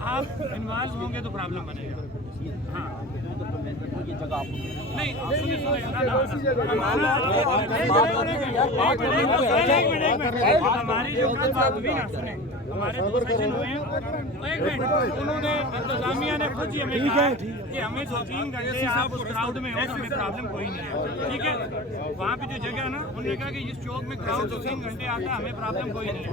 आप इन्वॉल्व होंगे तो प्रॉब्लम बनेगा। हाँ नहीं सुनिए हमारी जो बात हुई ना सुने हमारे दो सेशन हुए हैं एक मिनट उन्होंने इंतजामिया ने खुद ही हमें कहा कि हमें 2-3 घंटे आप उस क्राउड में हो हमें प्रॉब्लम कोई नहीं है ठीक है। वहाँ पे जो जगह है ना उन्होंने कहा कि इस चौक में क्राउड 2-3 घंटे आता है हमें प्रॉब्लम कोई नहीं है।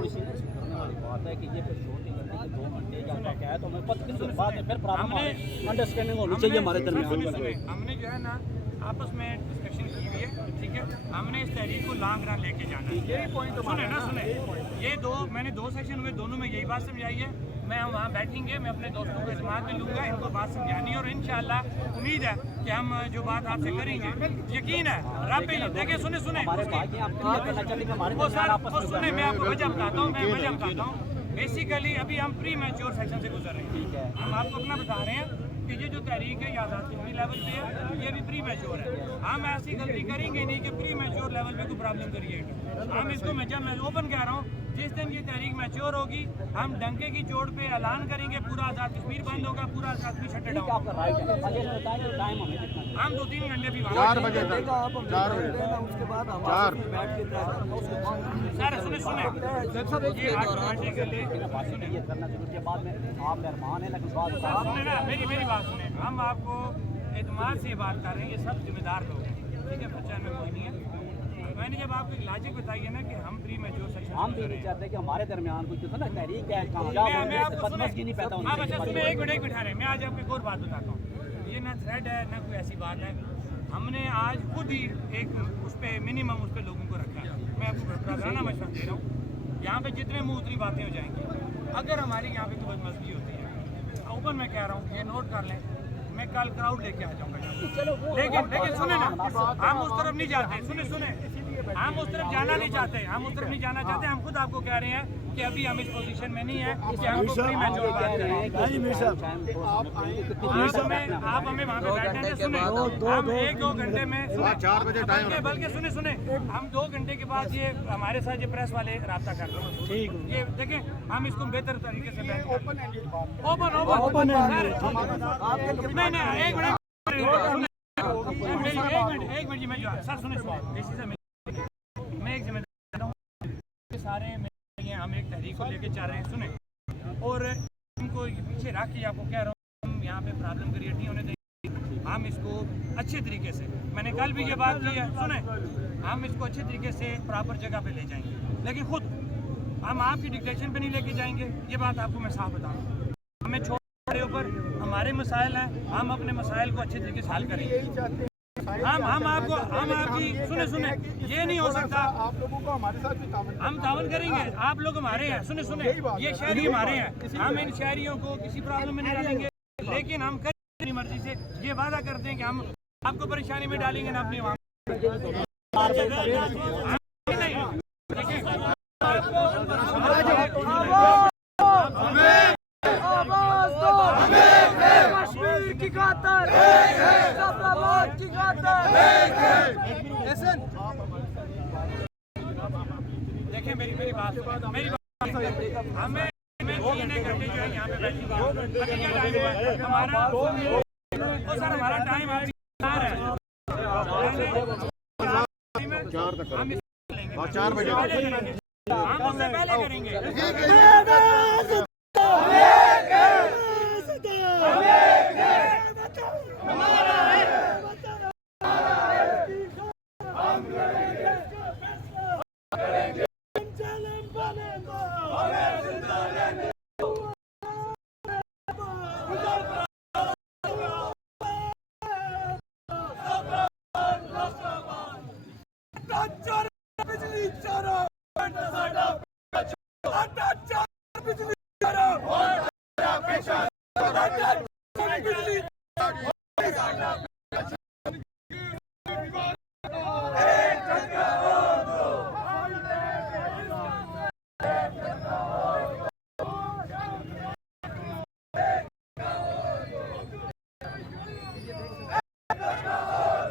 बात है कि ये 2 घंटे का क्या है तो हमें पता किस बात में फिर प्रॉब्लम है अंडरस्टैंडिंग होनी चाहिए हमारे दरमियान। हमने जो है ना आपस में डिस्कशन की हुई है ठीक है। हमने इस तहरीक को लॉन्ग रन लेके जाना है। यही पॉइंट सुने ना सुने ये मैंने 2 सेशन हुए दोनों में यही बात समझाई है। मैं हम वहाँ बैठेंगे मैं अपने दोस्तों को इस्तेमाल में लूँगा इनको बात समझानी और इंशाल्लाह उम्मीद है कि हम जो बात आपसे करेंगे यकीन है रब पे देखिए सुने सुने मैं आपको वजह बताता हूँ बेसिकली अभी हम प्री मैच्योर सेक्शन से गुजर रहे हैं। हम आपको अपना बता रहे हैं कि ये जो तहरीक है आज़ाद कश्मीर लेवल पे है ये भी प्री मैच्योर है। हम ऐसी गलती करेंगे नहीं कि प्री मैच्योर लेवल पे कोई प्रॉब्लम क्रिएट। हम इसको मैं ओपन कह रहा हूँ जिस दिन ये तहरीक मैच्योर होगी हम डंके की चोट पे ऐलान करेंगे पूरा आज़ाद कश्मीर बंद होगा पूरा आज़ाद कश्मीर शट डाउन। हम 2-3 घंटे भी 4 बजे सर सुने सुने ये 8 घंटे के लिए मेरी बात सुने हम आपको एतमाद से बात कर रहे हैं ये सब जिम्मेदार लोग हैं ठीक है बच्चा में कोई नहीं है। मैंने जब आपको एक लॉजिक बताई है ना कि हम प्री मैच्योर सेक्शन हम भी नहीं चाहते कि हमारे दरमियान कुछ जो ना तहरीक है कामयाब नहीं पैदा होनी चाहिए। सुने एक मिनट बिठा रहे हैं मैं आज आपको एक और बात बताता हूँ ये ना थ्रेड है ना कोई ऐसी बात है। हमने आज खुद ही एक उस पर मिनिमम उस पर लोगों को रखा है। मैं आपको बराना मशवरा दे रहा हूँ यहाँ पे जितने मुँह उतनी बातें हो जाएंगी अगर हमारी यहाँ पे कोई बदमज़गी होती है ओपन मैं कह रहा हूँ ये नोट कर लें मैं कल क्राउड लेके आ जाऊँगा लेकिन सुने ना हम उस तरफ नहीं जाते सुने हम उस तरफ जाना नहीं चाहते हम उस तरफ नहीं जाना चाहते। हम खुद आपको कह रहे हैं कि अभी हम इस पोजीशन में नहीं है कि हमको प्री मैच्योर बात करें। आप हमें वहाँ पे बैठने से सुने हम 1-2 घंटे में 4 बजे टाइम बल्कि सुने हम 2 घंटे के बाद ये हमारे साथ ये प्रेस वाले रब्ता कर रहे हैं ठीक ये देखें हम इसको बेहतर तरीके से ओपन नहीं एक मिनट मैं सर सुने मैं एक जिम्मेदार हूँ सारे हम एक तहरीक को लेके चल रहे हैं सुने और इनको पीछे रख के आपको कह रहा हूँ हम यहाँ पे प्रॉब्लम क्रिएट नहीं होने देंगे। हम इसको अच्छे तरीके से मैंने कल भी ये बात की है सुने हम इसको अच्छे तरीके से प्रॉपर जगह पे ले जाएंगे लेकिन खुद हम आपकी डिक्टेशन पे नहीं लेके जाएंगे ये बात आपको मैं साफ बताऊँ। हमें छोटे ऊपर हमारे मसाइल हैं हम अपने मसाइल को अच्छे तरीके से हल करेंगे। हम आपकी सुने ये नहीं हो सकता आप लोगों को हमारे साथ हम तावन करेंगे आप लोग हमारे हैं सुने ये शहरी हमारे हैं हम इन शहरियों को किसी प्रॉब्लम में नहीं डालेंगे लेकिन हम अपनी मर्जी से ये वादा करते हैं कि हम आपको परेशानी में डालेंगे ना अपनी वहाँ देखिए मेरी बात हमें 3 घंटे जो है यहाँ पे बैठेंगे हमारा हमारा टाइम है 4 बजे हम उससे पहले करेंगे आटा चार बिजली चारो आटा चार बिजली चारो